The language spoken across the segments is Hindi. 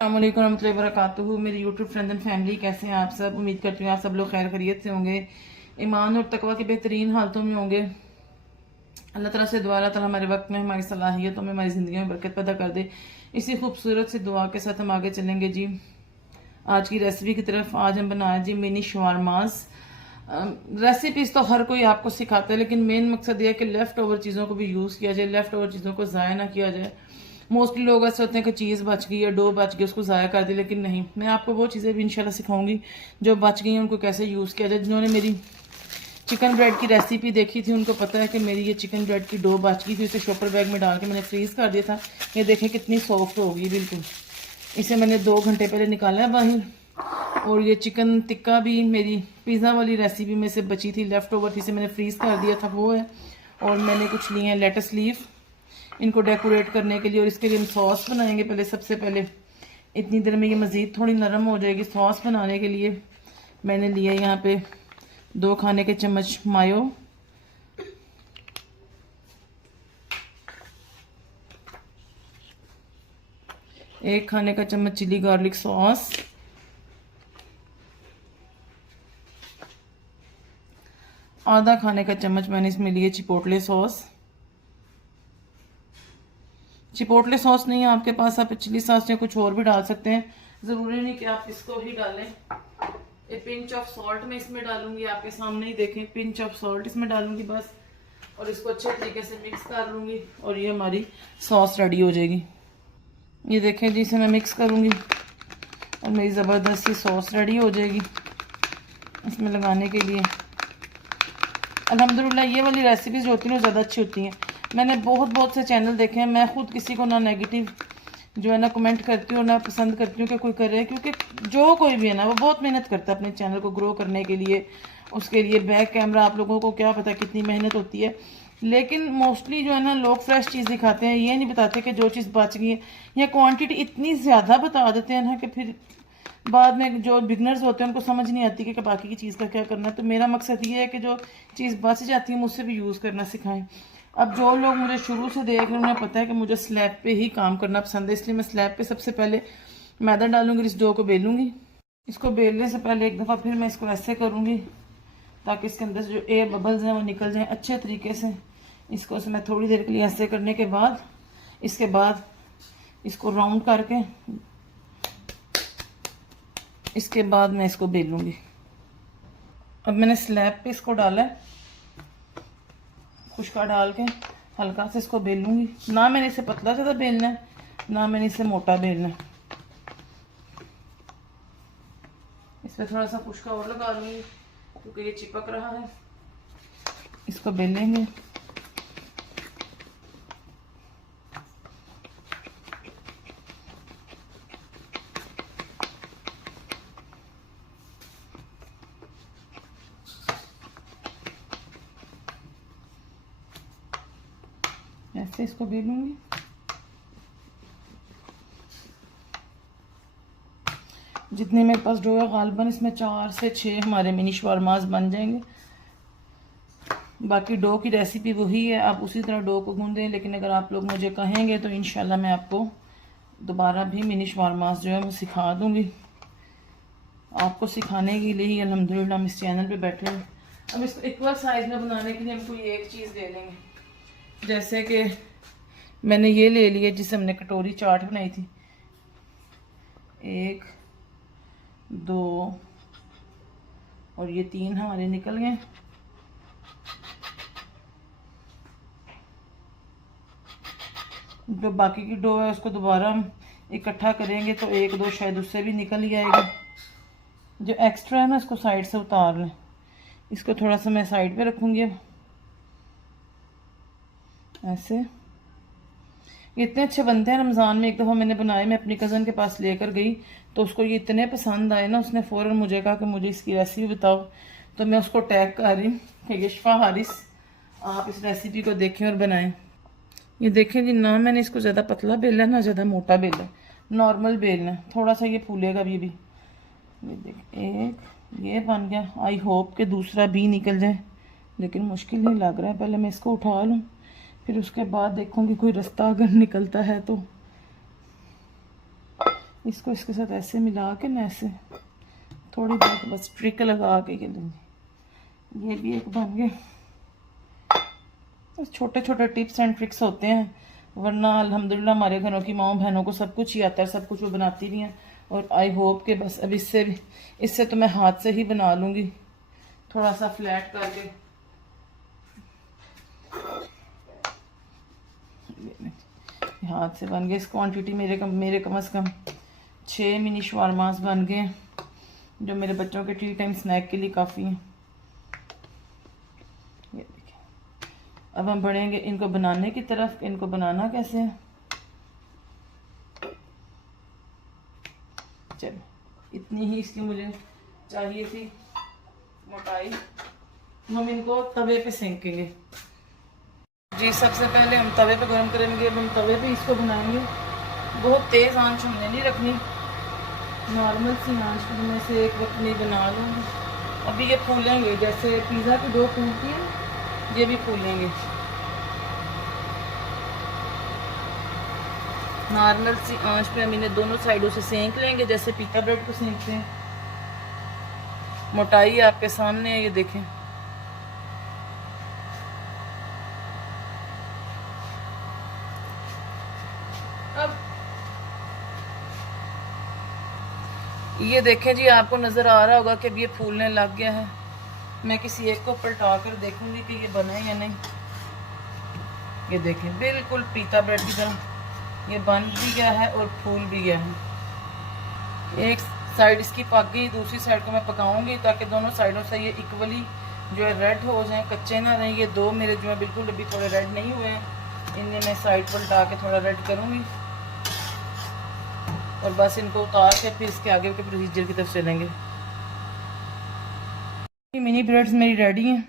अस्सलामुअलैकुम रहमतुल्लाहि व बरकातुहू। मेरी यूट्यूब फ्रेंड्स एंड फैमिली, कैसे हैं आप सब? उम्मीद करती हूँ आप सब लोग खैर खैरियत से होंगे, ईमान और तकवा की बेहतरीन हालतों में होंगे। अल्लाह ताला से दुआ, अल्लाह ताला हमारे वक्त में, हमारी सलाहियतों में, हमारी ज़िंदगी में बरकत पैदा कर दे। इसी खूबसूरत सी दुआ के साथ हम आगे चलेंगे जी आज की रेसिपी की तरफ। आज हम बनाए जी मिनी शवारमास। रेसिपीज़ तो हर कोई आपको सिखाता है, लेकिन मेन मकसद यह है कि लेफ़्ट ओवर चीज़ों को भी यूज़ किया जाए, लेफ़्ट ओवर चीज़ों को ज़ाया ना किया जाए। मोस्टली लोग ऐसे होते हैं कि चीज़ बच गई या डो बच गई, उसको ज़ाया कर दी, लेकिन नहीं, मैं आपको वो चीज़ें भी इंशाल्लाह सिखाऊंगी जो बच गई हैं, उनको कैसे यूज़ किया जाए। जिन्होंने मेरी चिकन ब्रेड की रेसिपी देखी थी उनको पता है कि मेरी ये चिकन ब्रेड की डो बच गई थी, उसे शॉपर बैग में डाल के मैंने फ्रीज़ कर दिया था। ये देखें कितनी सॉफ्ट होगी बिल्कुल। इसे मैंने 2 घंटे पहले निकाला है बाहर। और ये चिकन टिक्का भी मेरी पिज़्ज़ा वाली रेसिपी में से बची थी, लेफ़्ट ओवर थी, इसे मैंने फ्रीज़ कर दिया था, वो है। और मैंने कुछ लिए हैं लेटस लीफ इनको डेकोरेट करने के लिए, और इसके लिए हम सॉस बनाएंगे। पहले सबसे पहले इतनी देर में ये मज़ीद थोड़ी नरम हो जाएगी। सॉस बनाने के लिए मैंने लिया यहाँ पे 2 खाने के चम्मच मायो, 1 खाने का चम्मच चिली गार्लिक सॉस, आधा खाने का चम्मच मैंने इसमें लिए चिपोटले सॉस। चिपोटले सॉस नहीं है आपके पास, आप चिली सॉस या कुछ और भी डाल सकते हैं, ज़रूरी नहीं कि आप इसको ही डालें। एक पिंच ऑफ सॉल्ट मैं इसमें डालूंगी, आपके सामने ही देखें, पिंच ऑफ सॉल्ट इसमें डालूंगी बस। और इसको अच्छे तरीके से मिक्स कर लूँगी और ये हमारी सॉस रेडी हो जाएगी। ये देखें जी, इसे मैं मिक्स करूँगी और मेरी ज़बरदस्त सी सॉस रेडी हो जाएगी इसमें लगाने के लिए। अल्हम्दुलिल्लाह ये वाली रेसिपीज़ जो होती हैं वो ज़्यादा अच्छी होती हैं। मैंने बहुत से चैनल देखे हैं, मैं खुद किसी को ना नेगेटिव जो है ना कमेंट करती हूँ, ना पसंद करती हूँ कि कोई करे, क्योंकि जो कोई भी है ना वो बहुत मेहनत करता है अपने चैनल को ग्रो करने के लिए। उसके लिए बैक कैमरा आप लोगों को क्या पता कितनी मेहनत होती है। लेकिन मोस्टली जो है ना लोग फ्रेश चीज़ दिखाते हैं, ये नहीं बताते कि जो चीज़ बच गई है, या क्वांटिटी इतनी ज़्यादा बता देते हैं ना कि फिर बाद में जो बिगनर्स होते हैं उनको समझ नहीं आती कि बाकी की चीज़ का क्या करना है। तो मेरा मकसद ये है कि जो चीज़ बच जाती है मुझसे भी यूज़ करना सिखाएं। अब जो लोग मुझे शुरू से देख रहे हैं उन्हें पता है कि मुझे स्लैब पे ही काम करना पसंद है, इसलिए मैं स्लैब पे सबसे पहले मैदा डालूंगी, इस डो को बेलूंगी। इसको बेलने से पहले एक दफ़ा फिर मैं इसको ऐसे करूँगी ताकि इसके अंदर से जो एयर बबल्स हैं वो निकल जाएँ अच्छे तरीके से। इसको मैं थोड़ी देर के लिए ऐसे करने के बाद इसके बाद इसको राउंड करके इसके बाद मैं इसको बेलूंगी। अब मैंने स्लैब पे इसको डाला है, खुशका डाल के हल्का से इसको बेलूंगी। ना मैंने इसे पतला ज़्यादा बेलना है, ना मैंने इसे मोटा बेलना है। इस पर थोड़ा सा खुशका और लगा लूँगी क्योंकि ये चिपक रहा है। इसको बेलेंगे। ऐसे इसको बेलूंगी। जितने मेरे पास डो है गालबन इसमें 4 से 6 हमारे मिनी शवारमास बन जाएंगे। बाकी डो की रेसिपी वही है, आप उसी तरह डो को गूंदें, लेकिन अगर आप लोग मुझे कहेंगे तो इंशाल्लाह मैं आपको दोबारा भी मिनी शवारमास जो है मैं सिखा दूंगी। आपको सिखाने के लिए ही अल्हम्दुलिल्लाह हम इस चैनल पे बैठे हैं। अब इसको इक्वल साइज में बनाने के लिए हम कोई एक चीज़ ले लेंगे, जैसे कि मैंने ये ले लिया जिसे हमने कटोरी चाट बनाई थी। 1 2 और ये 3 हमारे निकल गए। जो बाकी की डो है उसको दोबारा हम इकट्ठा करेंगे तो 1 2 शायद उससे भी निकल ही आएगा। जो एक्स्ट्रा है ना इसको साइड से उतार लें। इसको थोड़ा सा मैं साइड पे रखूँगी। अब ऐसे इतने अच्छे बनते हैं। रमज़ान में एक दफ़ा मैंने बनाए, मैं अपनी कज़न के पास लेकर गई तो उसको ये इतने पसंद आए ना, उसने फ़ौरन मुझे कहा कि मुझे इसकी रेसिपी बताओ। तो मैं उसको टैग कर रही हूँ कि यशफा हारिस, आप इस रेसिपी को देखें और बनाएं। ये देखें जी, ना मैंने इसको ज़्यादा पतला बेला ना ज़्यादा मोटा बेला, नॉर्मल बेलना। थोड़ा सा ये फूलेगा भी। ये देख, एक ये बन गया। आई होप कि दूसरा भी निकल जाए, लेकिन मुश्किल नहीं लग रहा है। पहले मैं इसको उठा लूँ, फिर उसके बाद देखूँगी कोई रास्ता अगर निकलता है तो। इसको इसके साथ ऐसे मिला के मैं ऐसे थोड़ी बहुत बस ट्रिक लगा के लूँगी। ये भी एक बन गया। तो छोटे छोटे टिप्स एंड ट्रिक्स होते हैं, वरना अल्हम्दुलिल्लाह हमारे घरों की माओ बहनों को सब कुछ ही आता है, सब कुछ वो बनाती भी हैं। और आई होप कि बस अब इससे तो मैं हाथ से ही बना लूँगी, थोड़ा सा फ्लैट करके। हाथ से बन गए। इस क्वांटिटी मेरे कम से कम 6 मिनी शवारमास बन गए, जो मेरे बच्चों के टी टाइम स्नैक के लिए काफ़ी हैं। ये देखिए, अब हम बढ़ेंगे इनको बनाने की तरफ। इनको बनाना कैसे है, चलो इतनी ही इसकी मुझे चाहिए थी मोटाई। हम इनको तवे पे सेंकेंगे जी। सबसे पहले हम तवे पे गर्म करेंगे। अब हम तवे पे इसको बनाएंगे। बहुत तेज़ आंच हमने नहीं रखनी, नॉर्मल सी आंच में से एक वक्त नहीं बना लूँगी। अभी ये फूलेंगे जैसे पिज़्ज़ा की डो फूलती है, ये भी फूलेंगे। नॉर्मल सी आंच पे हम इन्हें दोनों साइडों से सेंक लेंगे, जैसे पीता ब्रेड को सेंकते हैं। मोटाई आपके सामने है, ये देखें। अब ये देखें जी, आपको नज़र आ रहा होगा कि अब ये फूलने लग गया है। मैं किसी एक को पलटा कर देखूंगी कि ये बना है या नहीं। ये देखें, बिल्कुल पीता ब्रेड की तरह ये बन भी गया है और फूल भी गया है। एक साइड इसकी पक गई, दूसरी साइड को मैं पकाऊंगी ताकि दोनों साइडों से ये इक्वली जो है रेड हो जाए, कच्चे ना रहें। ये दो मेरे जो है बिल्कुल अभी थोड़े रेड नहीं हुए हैं, इन्हें मैं साइड पर लगा के थोड़ा रेड करूँगी और बस इनको उतार के फिर इसके आगे के प्रोसीजर की तरफ चलेंगे। मिनी ब्रेड्स मेरी रेडी हैं।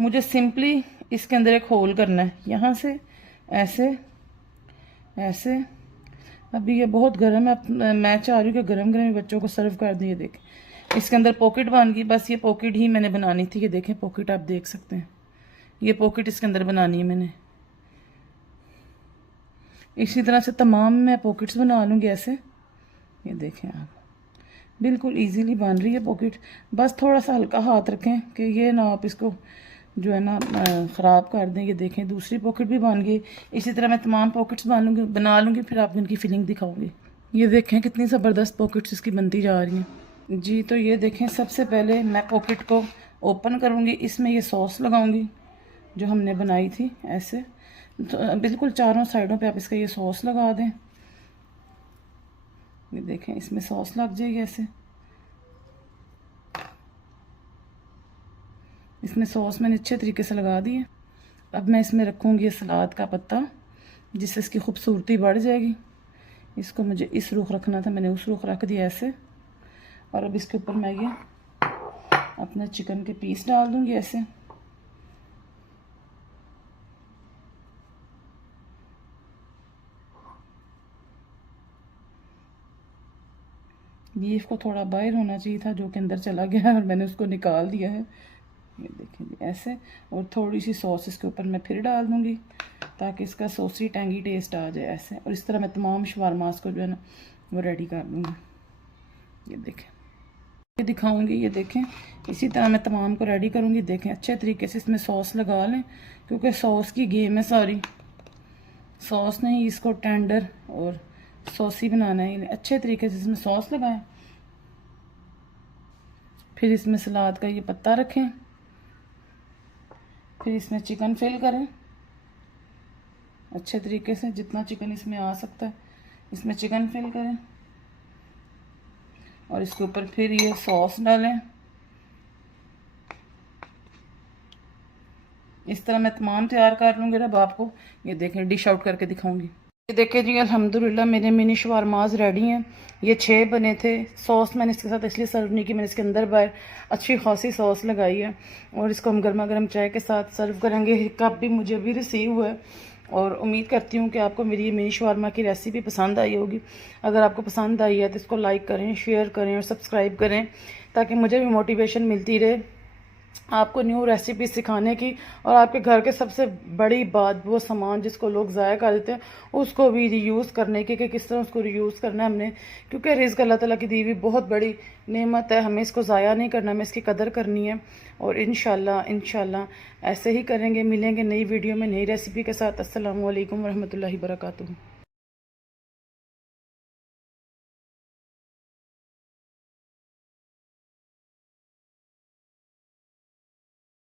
मुझे सिंपली इसके अंदर एक होल करना है, यहाँ से ऐसे ऐसे। अभी ये बहुत गर्म है, मैं चाह रही हूँ कि गरम गरम बच्चों को सर्व कर दूँ। ये देखें, इसके अंदर पॉकेट बन गई। बस ये पॉकेट ही मैंने बनानी थी। ये देखें पॉकेट, आप देख सकते हैं, ये पॉकेट इसके अंदर बनानी है मैंने। इसी तरह से तमाम मैं पॉकेट्स बना लूँगी ऐसे। ये देखें आप, बिल्कुल इजीली बन रही है पॉकेट। बस थोड़ा सा हल्का हाथ रखें कि ये ना आप इसको जो है ना ख़राब कर दें। ये देखें, दूसरी पॉकेट भी बन गई। इसी तरह मैं तमाम पॉकेट्स बना लूँगी, फिर आपको इनकी फिलिंग दिखाऊंगी। ये देखें कितनी ज़बरदस्त पॉकेट्स इसकी बनती जा रही हैं जी। तो ये देखें, सबसे पहले मैं पॉकेट को ओपन करूँगी, इसमें ये सॉस लगाऊँगी जो हमने बनाई थी ऐसे। तो बिल्कुल चारों साइडों पे आप इसका ये सॉस लगा दें। ये देखें, इसमें सॉस लग जाएगी ऐसे। इसमें सॉस मैंने अच्छे तरीके से लगा दी है। अब मैं इसमें रखूँगी सलाद का पत्ता, जिससे इसकी खूबसूरती बढ़ जाएगी। इसको मुझे इस रुख रखना था, मैंने उस रुख रख दिया ऐसे। और अब इसके ऊपर मैं ये अपने चिकन के पीस डाल दूँगी ऐसे। बीफ को थोड़ा बाहर होना चाहिए था, जो कि अंदर चला गया और मैंने उसको निकाल दिया है। ये देखिए ऐसे। और थोड़ी सी सॉस इसके ऊपर मैं फिर डाल दूँगी ताकि इसका सॉसी टैंगी टेस्ट आ जाए ऐसे। और इस तरह मैं तमाम शवारमास को जो है ना वो रेडी कर दूँगी। ये देखें, ये दिखाऊँगी। ये देखें, इसी तरह मैं तमाम को रेडी करूँगी। देखें, अच्छे तरीके से इसमें सॉस लगा लें, क्योंकि सॉस की गेम है सारी। सॉस नहीं, इसको टेंडर और सॉसी बनाना है। अच्छे तरीके से इसमें सॉस लगाएं, फिर इसमें सलाद का ये पत्ता रखें, फिर इसमें चिकन फिल करें अच्छे तरीके से। जितना चिकन इसमें आ सकता है इसमें चिकन फिल करें और इसके ऊपर फिर ये सॉस डालें। इस तरह मैं तमाम तैयार कर लूँगी। अब आपको ये देखें डिश आउट करके दिखाऊंगी। ये देखें जी, अल्हम्दुलिल्लाह मेरे मिनी शवारमास रेडी हैं। ये 6 बने थे। सॉस मैंने इसके साथ इसलिए सर्व नहीं की, मैंने इसके अंदर बाहर अच्छी खासी सॉस लगाई है। और इसको हम गर्मा गर्म चाय के साथ सर्व करेंगे। कप भी मुझे अभी रिसीव हुआ है और उम्मीद करती हूँ कि आपको मेरी ये मिनी शवारमा की रेसिपी पसंद आई होगी। अगर आपको पसंद आई है तो इसको लाइक करें, शेयर करें और सब्सक्राइब करें, ताकि मुझे भी मोटिवेशन मिलती रहे आपको न्यू रेसिपी सिखाने की, और आपके घर के सबसे बड़ी बात वो सामान जिसको लोग ज़ाया कर देते हैं उसको भी रीयूज़ करने की, कि किस तरह उसको रीयूज़ करना है हमने, क्योंकि रिज़्क अल्लाह ताला की दी हुई बहुत बड़ी नेमत है, हमें इसको ज़ाया नहीं करना, हमें इसकी कदर करनी है। और इंशाल्लाह ऐसे ही करेंगे। मिलेंगे नई वीडियो में नई रेसिपी के साथ। अस्सलामु अलैकुम वरहमतुल्लाहि वबरकातुहू।